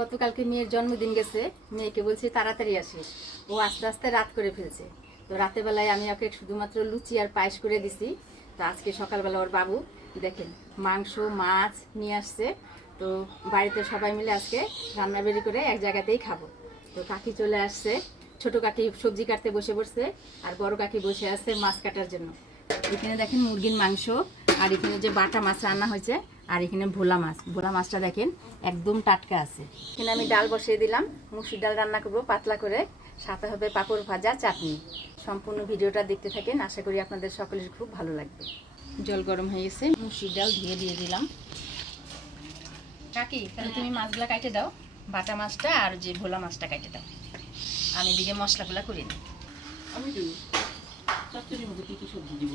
গতকালকে মেয়ের জন্মদিন গেছে, মেয়েকে বলছি তাড়াতাড়ি আসিস, ও আস্তে আস্তে রাত করে ফেলছে। তো রাতের বেলায় আমি ওকে শুধুমাত্র লুচি আর পায়েস করে দিছি। তো আজকে সকালবেলা ওর বাবু দেখেন মাংস মাছ নিয়ে আসছে। তো বাড়িতে সবাই মিলে আজকে রান্নাবাড়ি করে এক জায়গাতেই খাবো। তো কাকি চলে আসছে, ছোট কাকি সবজি কাটতে বসে পড়ছে, আর বড় কাকি বসে আছে মাছ কাটার জন্য। এখানে দেখেন মুরগির মাংস, আর এখানে যে বাটা মাছ রান্না হয়েছে, আর এখানে ভোলা মাছ। ভোলা মাছটা দেখেন একদম টাটকা আছে। এখানে আমি ডাল বসিয়ে দিলাম, মুসুর ডাল রান্না করবো পাতলা করে, সাথে হবে পাঁপড় ভাজা চাটনি। সম্পূর্ণ ভিডিওটা দেখতে থাকেন, আশা করি আপনাদের সকলের খুব ভালো লাগবে। জল গরম হয়ে গেছে, মুসুর ডাল ধুয়ে দিয়ে দিলাম। কাকি তাহলে তুমি মাছগুলা কাটে দাও, বাটা মাছটা আর যে ভোলা মাছটা কাটে দাও, আমি দিকে মশলাগুলা করে নিই। আমি দেবো চচ্চড়ির মধ্যে কি সবজি দিব?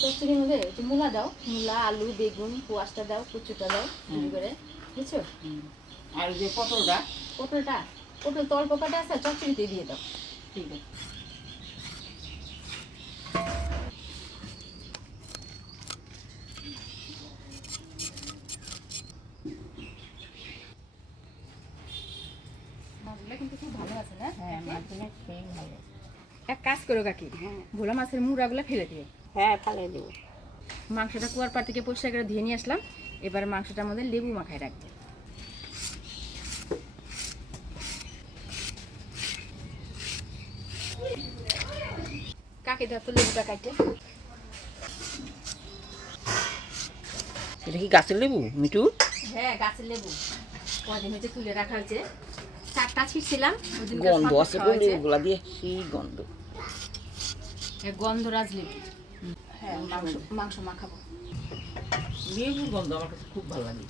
চচ্চড়ির মধ্যে মূলা দাও, মূলা আলু বেগুন কোয়াশটা দাও, কুচুটা দাও করে, বুঝছো? আর যে পটলটা পটল তো অল্প কাটা আছে, চচ্চড়িতে দিয়ে দাও। ঠিক আছে। মাছগুলো কিন্তু খুব ভালো আছে না? হ্যাঁ, মাছগুলো খেয়ে ভালো। এক কাজ করো কাকি, ভোলা মাছের মুড়াগুলো ফেলে দিও। হ্যাঁ, ফেলে দেবো। মাংসটা কুয়ার পার থেকে পরিষ্কার করে ধুয়ে নিয়ে আসলাম, এবার মাংসটার মধ্যে লেবু মাখায় রাখবে। কাকি দাও তো লেবুটা কাটে। এটা কি গাছের লেবু মিঠু? হ্যাঁ, গাছের লেবু, কদিন হয়েছে তুলে রাখা হয়েছে, 4টা ছিঁড়ছিলাম। গন্ধ আছে লেবুগুলা দিয়ে, সেই গন্ধ। গন্ধরাজ লেবু। হ্যাঁ, মাংস মাখাবো। লেবুর গন্ধ আমার কাছে খুব ভালো লাগে।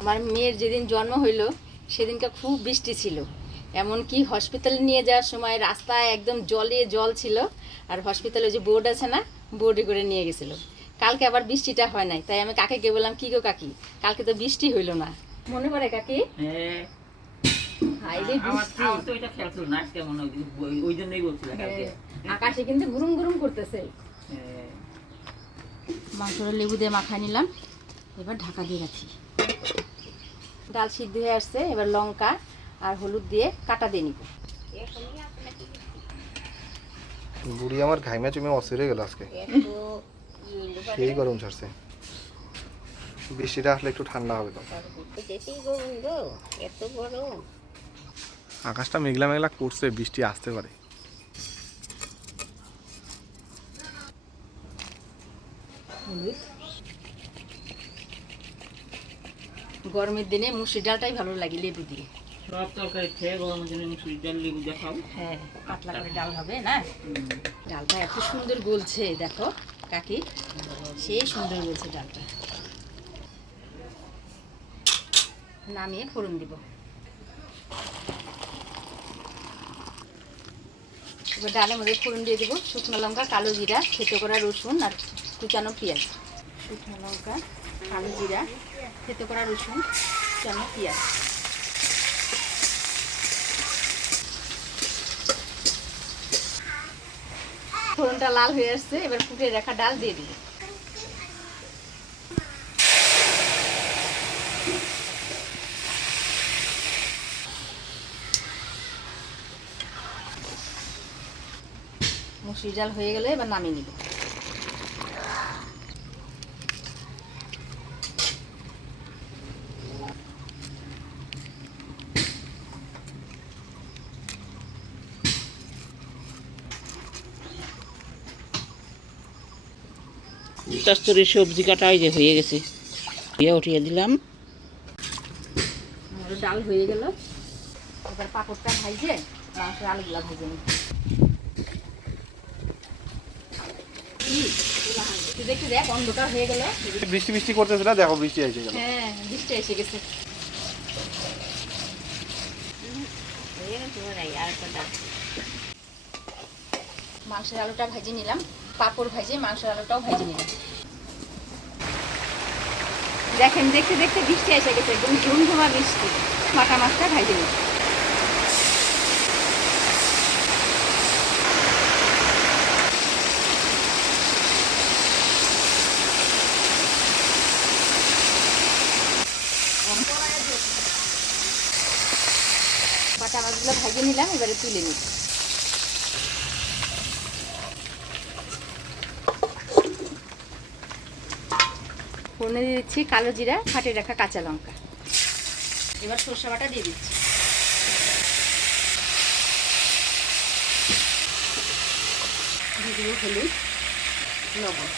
আমার মেয়ের যেদিন জন্ম হইলো সেদিনকে খুব বৃষ্টি ছিল, এমনকি হসপিটালে নিয়ে যাওয়ার সময় রাস্তায় একদম জলে জল ছিল, আর হসপিটালে যে বোর্ড আছে না, বোর্ডে করে নিয়ে গেছিল। কালকে আবার বৃষ্টিটা হয় নাই, তাই আমি কাকিকে বললাম, কি গো কাকি, কালকে তো বৃষ্টি হইলো না, মনে পড়ে কাকি? হ্যাঁ, ওই জন্যই বলছিলাম কালকে। আকাশে কিন্তু গুরুম গুরুম করতেছে। মাংসটা লেবু দিয়ে মাখায় নিলাম, এবার ঢাকা দিয়ে রাখি। ডাল সিদ্ধ হয়ে আসছে, এবার লঙ্কা আর হলুদ দিয়ে কাটা দিয়ে নিব। বুড়ি আমার ঘাইমা চুমে অস্থির হয়ে গেল আজকে, সেই গরম ছাড়ছে। বৃষ্টিটা আসলে একটু ঠান্ডা হবে তো। আকাশটা মেঘলা মেঘলা করছে, বৃষ্টি আসতে পারে। হলুদ, গরমের দিনে মুসুর ডালটাই ভালো লাগে লেবু দিয়ে। সব তরকারি খেয়ে গরমের জন্য মুসুর ডাল লেবু দিয়ে খাও। হ্যাঁ, পাতলা করে ডাল হবে না। ডালটা এত সুন্দর গলছে দেখো কাকি, সেই সুন্দর গলছে ডালটা। নামিয়ে ফোড়ন দিব। এবার ডালের মধ্যে ফোড়ন দিয়ে দেবো শুকনো লঙ্কা, কালো জিরা, থেতো করা রসুন আর কুচানো পেঁয়াজ। শুকনো লঙ্কা, কালো জিরা, থেতো করা রসুন, কুচানো পেঁয়াজ। ফোড়নটা লাল হয়ে আসছে, এবার ফুটে রাখা ডাল দিয়ে দিব। মুসুর ডাল হয়ে গেলে এবার নামিয়ে নিব। চচ্চড়ির সবজি কাটা এই যে হয়ে গেছে, দিয়ে উঠিয়ে দিলাম। ডাল হয়ে গেল, এবার পাঁপড়টা ভাইজে মাংসের আলুগুলা ভেজে নিব। দেখতে দেখ অন্ধকার হয়ে গেল। বৃষ্টি বৃষ্টি করতেছে না, দেখো বৃষ্টি এসে গেল। হ্যাঁ, বৃষ্টি এসে গেছে। মাংসের আলুটা ভেজে নিলাম, পাঁপড় ভেজে মাংসের আলুটাও ভেজে নিলাম। দেখেন দেখতে দেখতে বৃষ্টি এসে গেছে, একদম ঝুমঝুমা বৃষ্টি। বাটা মাছটা ভেজে নিলাম। মাছগুলো ভেজে নিলাম, এবারে তুলে নিব। ফোড়নে দিয়ে দিচ্ছি কালো জিরা, ফাটিয়ে রাখা কাঁচা লঙ্কা। এবার সরষে বাটা দিয়ে দিচ্ছি। দিয়ে দিব হলুদ, লবণ।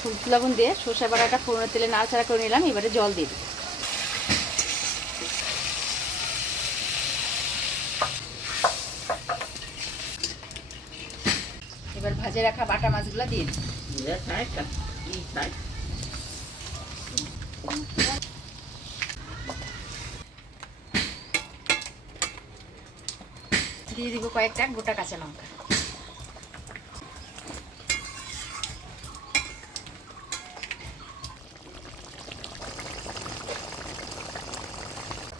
হলুদ লবণ দিয়ে সরষে বাটাটা ফোড়নের তেলে নাড়াচাড়া করে নিলাম, এবারে জল দিয়ে দিই। এবার ভাজে রাখা বাটা মাছগুলো দিয়ে দিই। দিয়ে দিব কয়েকটা গোটা কাঁচা লঙ্কা।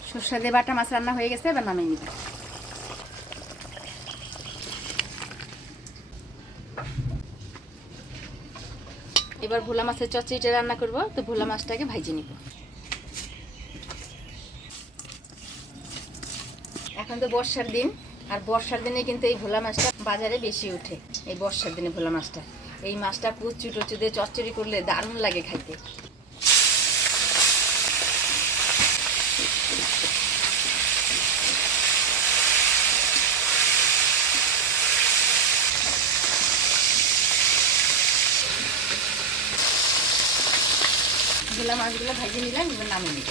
সরষে দিয়ে বাটা মাছ রান্না হয়ে গেছে, এবার নামিয়ে নিব। এবার ভোলা মাছের চচ্চড়িটা রান্না করব, তো ভোলা মাছটাকে ভাজি নিব। এখন তো বর্ষার দিন, আর বর্ষার দিনে কিন্তু এই ভোলা মাছটা বাজারে বেশি ওঠে। এই বর্ষার দিনে ভোলা মাছটা, এই মাছটা কুচু টুচু দিয়ে চচ্চড়ি করলে দারুণ লাগে খাইতে। ভোলা মাছগুলো ভাজি নিলাম, এবার নামিয়ে নিব।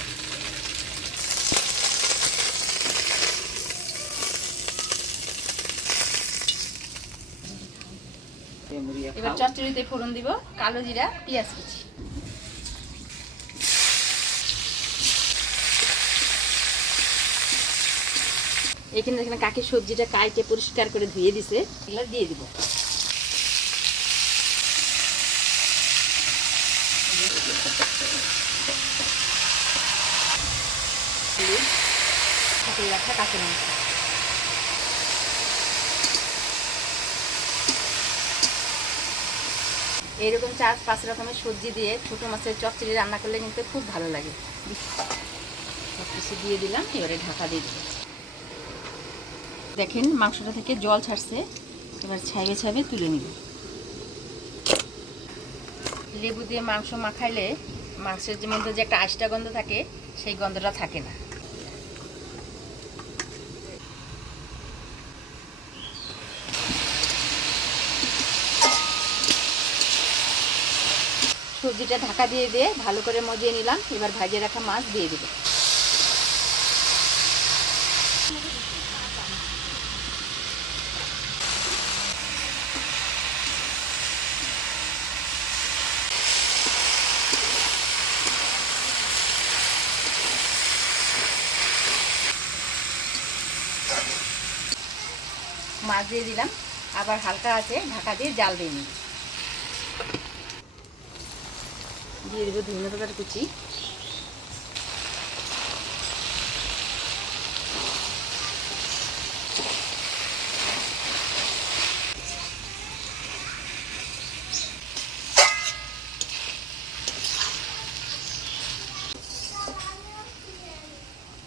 এবার চচ্চড়িতে ফোড়ন দিব কালো জিরা, পেঁয়াজ কুচি। এখানে দেখেন কাকি সবজিটা কাইটে পরিষ্কার করে ধুয়ে দিছে, এগুলো দিয়ে দিব। রাখা কাঁচা লঙ্কা। এইরকম 4-5 রকমের সবজি দিয়ে ছোট মাছের চচ্চড়ি রান্না করলে কিন্তু খুব ভালো লাগে। সব কিছু দিয়ে দিলাম, এবারে ঢাকা দিয়ে দিলাম। দেখেন মাংসটা থেকে জল ছাড়ছে, এবার ছাইবে ছাইবে তুলে নিব। লেবু দিয়ে মাংস মাখাইলে মাংসের যে মধ্যে যে একটা আষ্টা গন্ধ থাকে, সেই গন্ধটা থাকে না। সবজিটা ঢাকা দিয়ে দিয়ে ভালো করে মজিয়ে নিলাম, এবার ভাজিয়ে রাখা মাছ দিয়ে দিব। মাছ দিয়ে দিলাম, আবার হালকা আছে ঢাকা দিয়ে জাল দিয়ে নিই। দিয়ে দেবো ধনে পাতার কুচি।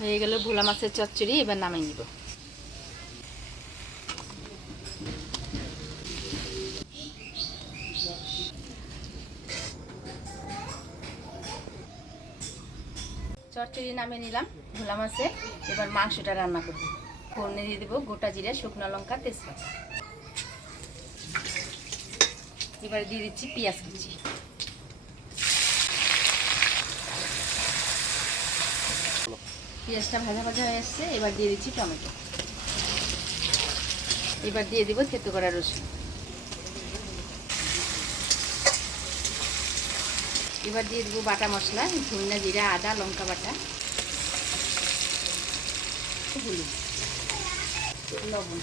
হয়ে গেল ভোলা মাছের চচ্চড়ি, এবার নামিয়ে নিব। চচ্চড়ি নামিয়ে নিলাম ভোলা মাছে, এবার মাংসটা রান্না করব। ফোড়নে দিয়ে দেবো গোটা জিরা, শুকনো লঙ্কা, তেজপাতা। এবার দিয়ে দিচ্ছি পেঁয়াজ কুচি। পেঁয়াজটা ভাজা ভাজা হয়ে আসছে, এবার দিয়ে দিচ্ছি টমেটো। এবার দিয়ে দেবো থেতো করা রসুন। এবার দিয়ে দেবো বাটা মশলা, ধনিয়া, জিরা, আদা, লঙ্কা বাটা, হলুদ, লবণ।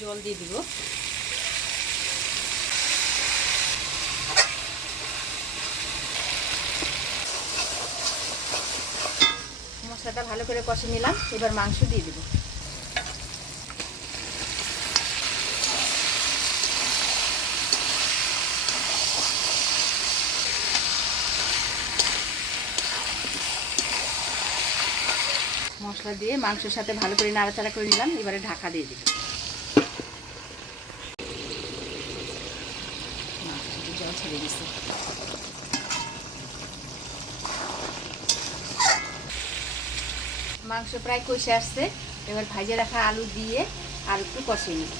জল দিয়ে দিব। মশলা মশলাটা ভালো করে কষে নিলাম, এবার মাংস দিয়ে দেবো। মশলা দিয়ে মাংসের সাথে ভালো করে নাড়াচাড়া করে নিলাম, এবারে ঢাকা দিয়ে দিব। জল ছেড়ে দিচ্ছি। মাংস প্রায় কষে আসছে, এবার ভাজে রাখা আলু দিয়ে আর একটু কষিয়ে নিব।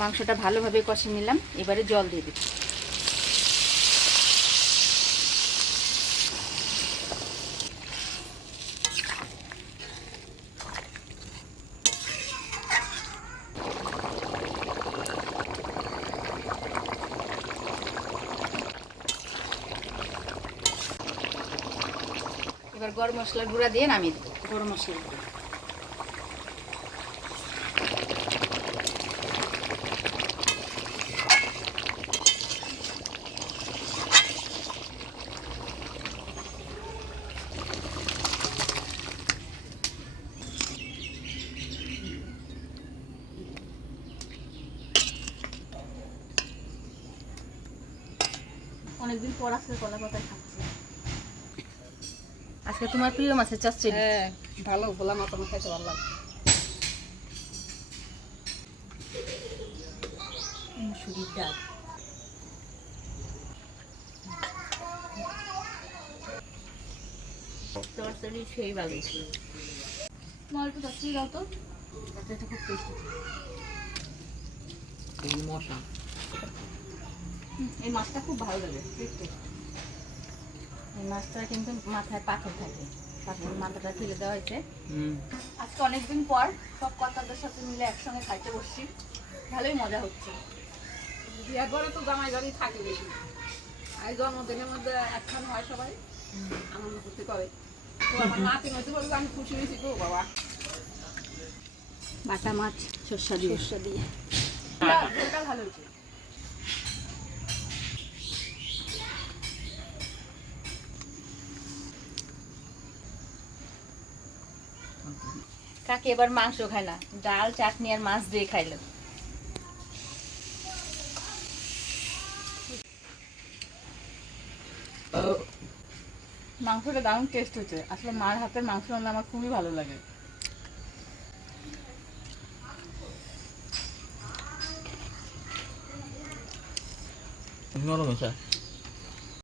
মাংসটা ভালোভাবে কষিয়ে নিলাম, এবারে জল দিয়ে দিচ্ছি। এবার গরম মশলার গুঁড়া দিয়ে নামিয়ে দেবো। গরম মশলার গুঁড়া, অনেকদিন পর আজকে কলা পাতা খাচ্ছি। আজকে তোমার প্রিয় মাছের চচ্চড়ি। হ্যাঁ, ভালো ভোলা মাছ আমার খাইতে ভালো লাগে। মুসুরির ডাল, চচ্চড়ি সেই ভালো ছিল। তোমার একটু চচ্চড়ি দাও তো, চচ্চড়িটা খুব টেস্টি। এই মশা এই মাছটা খুব ভালো লাগে, এই মাছটা কিন্তু মাথায় পাথর থাকে, পাথর মাথাটা ফেলে দেওয়া হয়েছে। আজকে অনেকদিন পর সব কর্তাদের সাথে মিলে একসঙ্গে খাইতে বসছি, ভালোই মজা হচ্ছে। বিয়ের পরে তো জামাই বাড়ি থাকে বেশি, আর জন্মদিনের মধ্যে একখান হয়, সবাই আনন্দ করতে করে। তো আমার নাতি হয়েছে বলে আমি খুশি হয়েছি গো বাবা। বাটা মাছ সর্ষা দিয়ে ঝোলটা ভালো হয়েছে। কাকে এবার মাংস খায় না, ডাল চাটনি আর মাছ দিয়ে খাইলো। মাংসটা দারুণ টেস্ট হচ্ছে। আসলে মার হাতের মাংস রান্না আমার খুবই ভালো লাগে। নরম হয়েছে।